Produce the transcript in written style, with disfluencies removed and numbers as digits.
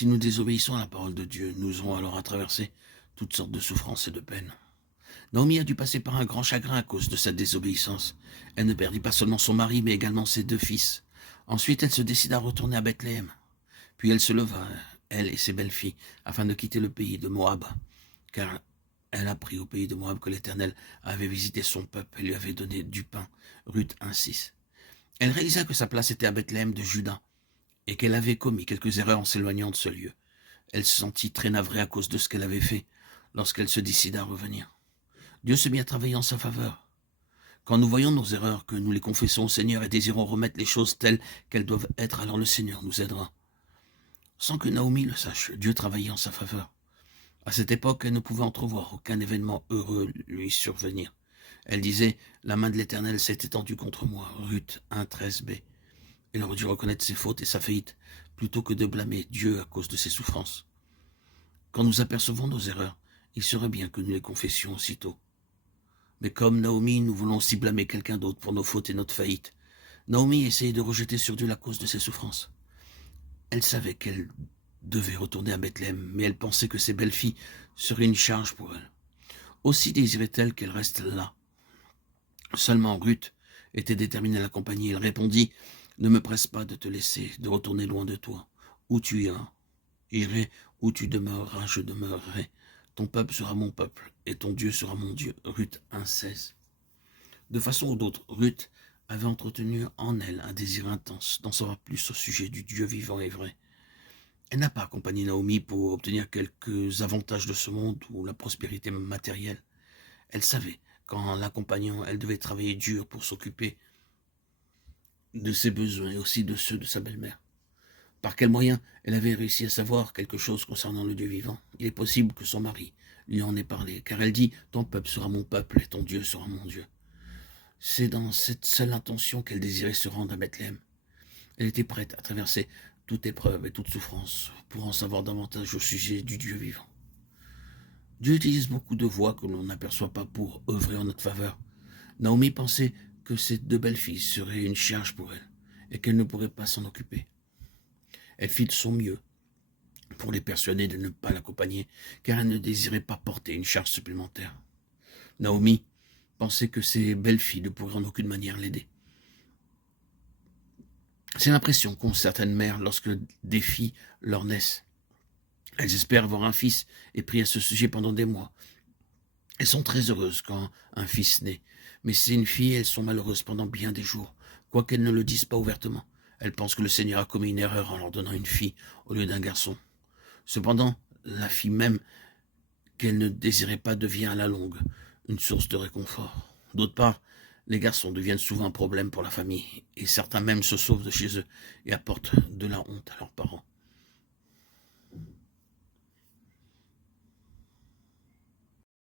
Si nous désobéissons à la parole de Dieu, nous aurons alors à traverser toutes sortes de souffrances et de peines. Naomi a dû passer par un grand chagrin à cause de sa désobéissance. Elle ne perdit pas seulement son mari, mais également ses 2 fils. Ensuite, elle se décida à retourner à Bethléem. Puis elle se leva, elle et ses belles-filles, afin de quitter le pays de Moab, car elle apprit au pays de Moab que l'Éternel avait visité son peuple et lui avait donné du pain. Ruth 1,6. Elle réalisa que sa place était à Bethléem de Juda, et qu'elle avait commis quelques erreurs en s'éloignant de ce lieu. Elle se sentit très navrée à cause de ce qu'elle avait fait, lorsqu'elle se décida à revenir. Dieu se mit à travailler en sa faveur. Quand nous voyons nos erreurs, que nous les confessons au Seigneur et désirons remettre les choses telles qu'elles doivent être, alors le Seigneur nous aidera. Sans que Naomi le sache, Dieu travaillait en sa faveur. À cette époque, elle ne pouvait entrevoir aucun événement heureux lui survenir. Elle disait, « La main de l'Éternel s'est étendue contre moi » Ruth 1,13b. Elle aurait dû reconnaître ses fautes et sa faillite, plutôt que de blâmer Dieu à cause de ses souffrances. Quand nous apercevons nos erreurs, il serait bien que nous les confessions aussitôt. Mais comme Naomi, nous voulons aussi blâmer quelqu'un d'autre pour nos fautes et notre faillite. Naomi essayait de rejeter sur Dieu la cause de ses souffrances. Elle savait qu'elle devait retourner à Bethléem, mais elle pensait que ses belles-filles seraient une charge pour elle. Aussi désirait-elle qu'elle reste là. Seulement Ruth était déterminée à l'accompagner. Elle répondit, « Ne me presse pas de te laisser, de retourner loin de toi. Où tu iras, j'irai, où tu demeureras, je demeurerai. Ton peuple sera mon peuple, et ton Dieu sera mon Dieu. » Ruth 1,16. De façon ou d'autre, Ruth avait entretenu en elle un désir intense d'en savoir plus au sujet du Dieu vivant et vrai. Elle n'a pas accompagné Naomi pour obtenir quelques avantages de ce monde ou la prospérité matérielle. Elle savait qu'en l'accompagnant, elle devait travailler dur pour s'occuper de ses besoins et aussi de ceux de sa belle-mère. Par quel moyen elle avait réussi à savoir quelque chose concernant le Dieu vivant? Il est possible que son mari lui en ait parlé, car elle dit « Ton peuple sera mon peuple et ton Dieu sera mon Dieu ». C'est dans cette seule intention qu'elle désirait se rendre à Bethléem. Elle était prête à traverser toute épreuve et toute souffrance pour en savoir davantage au sujet du Dieu vivant. Dieu utilise beaucoup de voies que l'on n'aperçoit pas pour œuvrer en notre faveur. Naomi pensait que ses 2 belles-filles seraient une charge pour elle et qu'elle ne pourrait pas s'en occuper. Elle fit de son mieux pour les persuader de ne pas l'accompagner, car elle ne désirait pas porter une charge supplémentaire. Naomi pensait que ses belles-filles ne pourraient en aucune manière l'aider. C'est l'impression qu'ont certaines mères lorsque des filles leur naissent. Elles espèrent avoir un fils et prient à ce sujet pendant des mois. Elles sont très heureuses quand un fils naît, mais si c'est une fille, elles sont malheureuses pendant bien des jours, quoiqu'elles ne le disent pas ouvertement. Elles pensent que le Seigneur a commis une erreur en leur donnant une fille au lieu d'un garçon. Cependant, la fille même qu'elles ne désiraient pas devient à la longue une source de réconfort. D'autre part, les garçons deviennent souvent un problème pour la famille, et certains même se sauvent de chez eux et apportent de la honte à leurs parents.